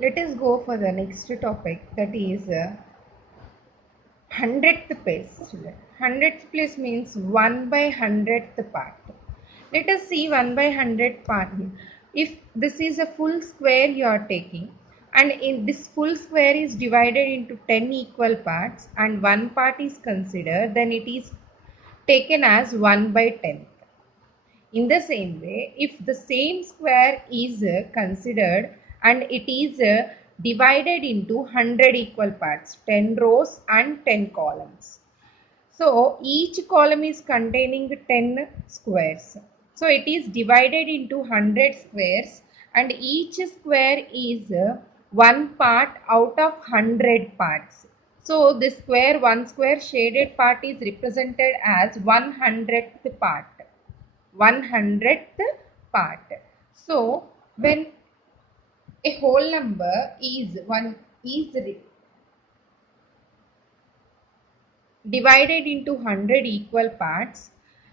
Let us go for the next topic, that is hundredth place. Hundredth place means 1 by hundredth part. Let us see 1 by 100 part. If this is a full square you are taking, and in this full square is divided into 10 equal parts and one part is considered, then it is taken as 1 by 10. In the same way, if the same square is considered and it is divided into 100 equal parts, 10 rows and 10 columns. So each column is containing 10 squares. So it is divided into 100 squares and each square is one part out of 100 parts. So this square, one square shaded part is represented as 100th part. 100th part. So when a whole number is divided into 100 equal parts,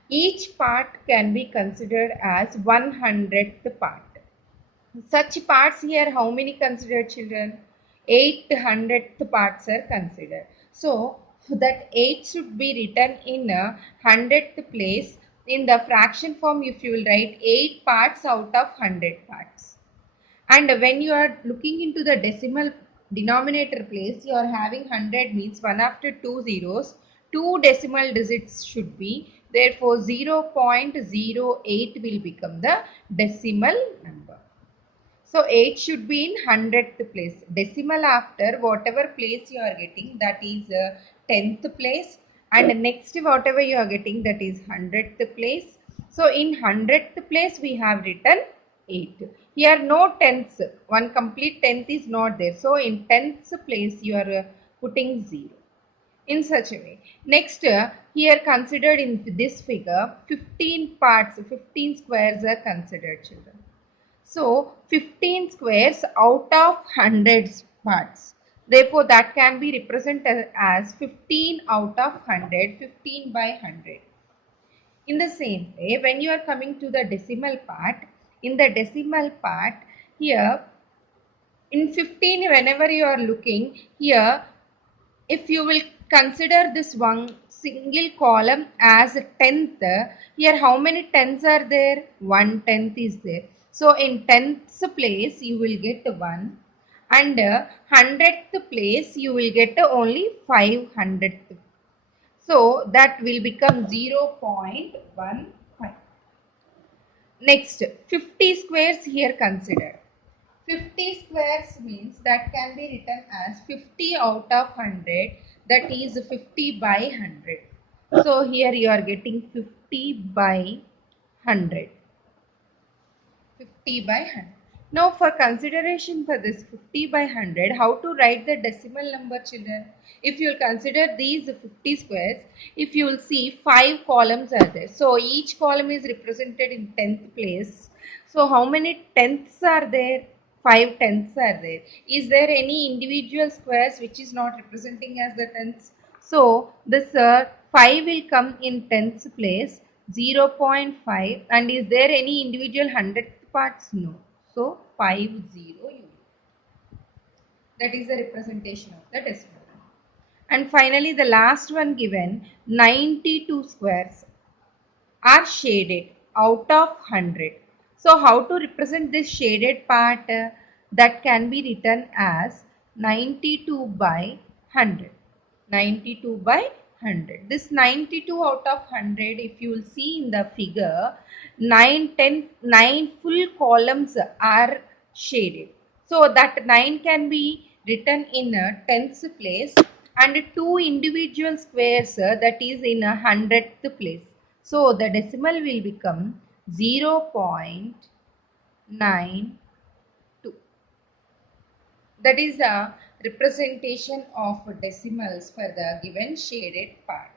each part can be considered as 100th part. Such parts here, how many considered, children? 800th parts are considered. So that 8 should be written in a 100th place. In the fraction form, if you will write 8 parts out of 100 parts. And when you are looking into the decimal denominator place, you are having 100 means 1 after 2 zeros, 2 decimal digits should be. Therefore, 0.08 will become the decimal number. So 8 should be in 100th place. Decimal after whatever place you are getting, that is 10th place, and next whatever you are getting, that is 100th place. So in 100th place we have written 8. Here no tenths. One complete tenth is not there. So in 10th place you are putting 0. In such a way. Next, here considered in this figure, 15 parts, 15 squares are considered, children. So 15 squares out of 100 parts. Therefore, that can be represented as 15 out of 100, 15 by 100. In the same way, when you are coming to the decimal part, in the decimal part, here in 15, whenever you are looking here, if you will consider this one single column as a tenth, here how many tenths are there? 1/10 is there. So in tenths place you will get 1, and 100th place you will get only 500th. So that will become 0.15. Next, 50 squares here considered. 50 squares means that can be written as 50 out of 100, that is 50 by 100. So here you are getting 50 by 100. 50 by 100. Now for consideration for this 50 by 100, how to write the decimal number, children? If you will consider these 50 squares, if you will see 5 columns are there. So each column is represented in 10th place. So how many tenths are there? 5 tenths are there. Is there any individual squares which is not representing as the tenths? So this 5 will come in tenths place, 0.5, and is there any individual hundredth parts? No. So 50 unit. That is the representation of the decimal number. And finally the last one given, 92 squares are shaded out of 100. So how to represent this shaded part? That can be written as 92 by 100. 92 by 100. This 92 out of 100, if you will see in the figure, 9 full columns are shaded. So that 9 can be written in a tenths place, and 2 individual squares, that is in a hundredth place. So the decimal will become 0.92. That is a representation of decimals for the given shaded part.